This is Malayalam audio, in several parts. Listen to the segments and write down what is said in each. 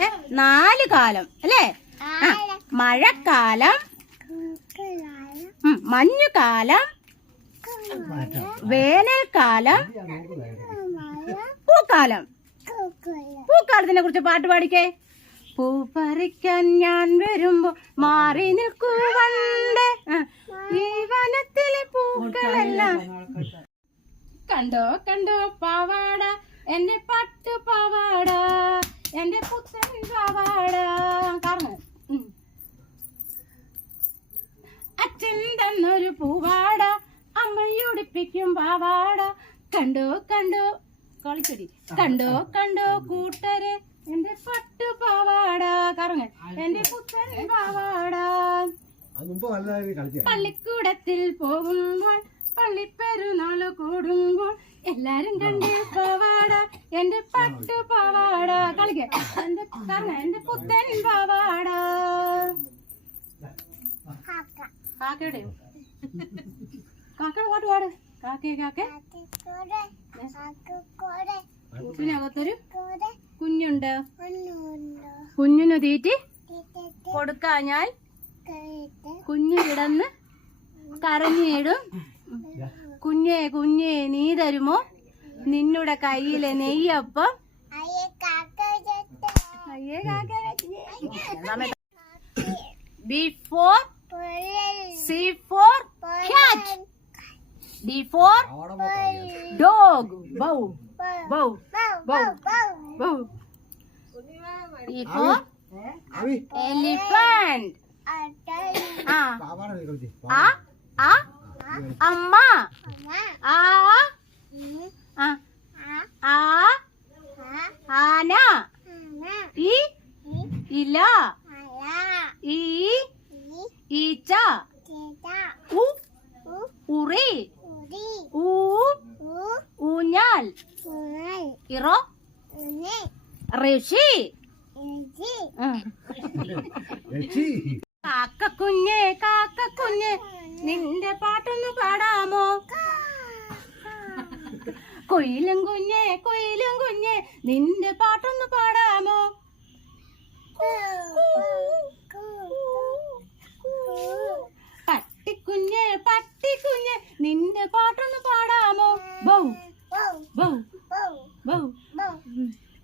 4 കാലം അല്ലേ? മഴക്കാലം, മഞ്ഞുകാലം, വേനൽക്കാലം, പൂക്കാലം. പൂക്കാലത്തിനെ കുറിച്ച് പാട്ട് പാടിക്കേ. പൂ പറിക്കാൻ ഞാൻ വരുമ്പോ മാറി നിൽക്കുവണ്ട് ഈ വനത്തിലെ പൂക്കളെല്ലാം. കണ്ടോ കണ്ടോ പാവാട, എന്റെ പട്ടു പാവാട, എന്റെ പുത്തൻ പാവാട. കാരണം അച്ഛൻ തന്നൊരു പൂവാട, അമ്മയുടിപ്പിക്കും പാവാട. കണ്ടോ കണ്ടോ കളിച്ചടി, കണ്ടോ കണ്ടോ കൂട്ടരെ, എന്റെ പട്ടു പാവാട. കറങ്ങ എന്റെ പുത്തൻ പാവാട. പള്ളിക്കൂടത്തിൽ പോകുമ്പോൾ, പള്ളിപ്പെരുന്നാള് കൂടുമ്പോൾ എല്ലാരും കണ്ട് പാവാട, എന്റെ പട്ടു പാവാട. കളിക്ക എന്റെ കറങ്ങ എന്റെ പുത്തൻ പാവാട. കാക്കയുടെ കാക്കയുടെ പാട്ട് പാട്. കാക്കേ കാക്കേ കൂട്ടിനകത്തൊരു കുഞ്ഞുണ്ട്. കുഞ്ഞിനു തീറ്റി കൊടുക്കാഞ്ഞാൽ കുഞ്ഞു കിടന്ന് കരഞ്ഞിടും. കുഞ്ഞേ കുഞ്ഞേ നീ തരുമോ നിന്നുടെ കയ്യിലെ നെയ്യപ്പം? അയ്യേ കാക്ക. B for C for cat. D for dog. Bow bow bow bow. E for elephant. amma. ആന. ഇല. ഈച്ച. ഉറി. ഊഞ്ഞാൽ. ഇറോ. ഋഷി. കാക്കക്കുഞ്ഞേ കാക്കക്കുഞ്ഞേ നിന്റെ പാട്ടൊന്ന് പാടാമോ? കൊയിലും കുഞ്ഞേ കൊയിലും കുഞ്ഞേ നിന്റെ പാട്ടൊന്ന് പാടാമോ? പട്ടിക്കുഞ്ഞേ പട്ടിക്കുഞ്ഞേ നിന്റെ പാട്ടൊന്ന് പാടാമോ? ബൗ ബൗ ബൗ.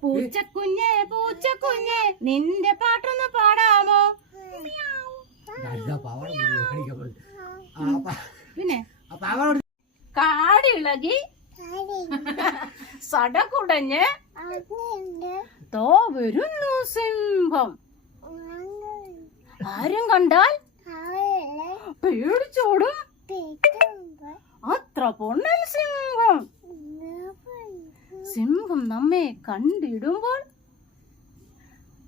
പൂച്ചക്കുഞ്ഞേ പൂച്ചക്കുഞ്ഞേ നിന്റെ പാട്ടൊന്ന് പാടാമോ? പിന്നെ കാടിളകി സടകുടഞ്ഞ് തോ വരുന്നു സിംഹം. ആരും കണ്ടാൽ പേടിച്ചോടും അത്ര പൊണ്ണൻ സിംഹം. സിംഹം നമ്മെ കണ്ടിടുമ്പോൾ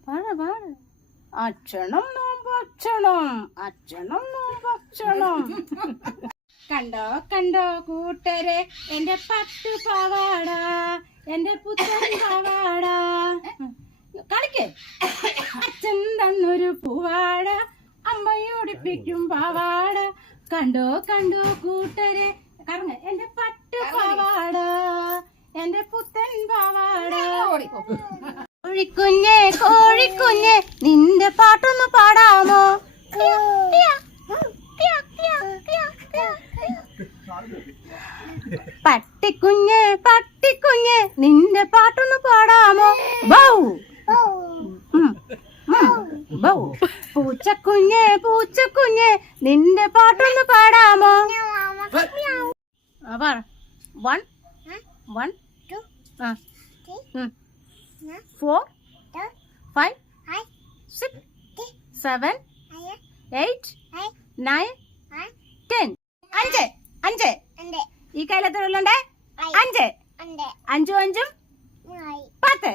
പാട് അക്ഷണം നോമ്പക്ഷണം അക്ഷണം നോമ്പക്ഷണം. കണ്ടോ കണ്ടോ കൂട്ടരെ എന്റെ പട്ടു പാവാട, എന്റെ പുത്തൻ പാവാട. കളിക്ക്. അച്ഛൻ തന്നൊരു പൂവാട, അമ്മയുടിപ്പിക്കും പാവാട. കണ്ടോ കണ്ടോ കൂട്ടരെ കറങ്ങ എന്റെ പട്ടു പാവാട, എന്റെ പുത്തൻ പാവാട. കോഴിക്കുഞ്ഞേ കോഴിക്കുഞ്ഞേ നിന്റെ പാട്ടൊന്ന് പാടാമോ? പട്ടിക്കുഞ്ഞേ പട്ടിക്കുഞ്ഞേ നിന്റെ പാട്ടൊന്ന് പാടാമോ? ബൗ ബൗ. പൂച്ചക്കുഞ്ഞേ പൂച്ചക്കുഞ്ഞേ നിന്റെ പാട്ടൊന്ന് പാടാമോ? പറ. 1 1 2 4 5 6 7 8 9 10. 5 ഈ കയ്യിലെത്ര ഉള്ളണ്ടേ? 5 5 5 10.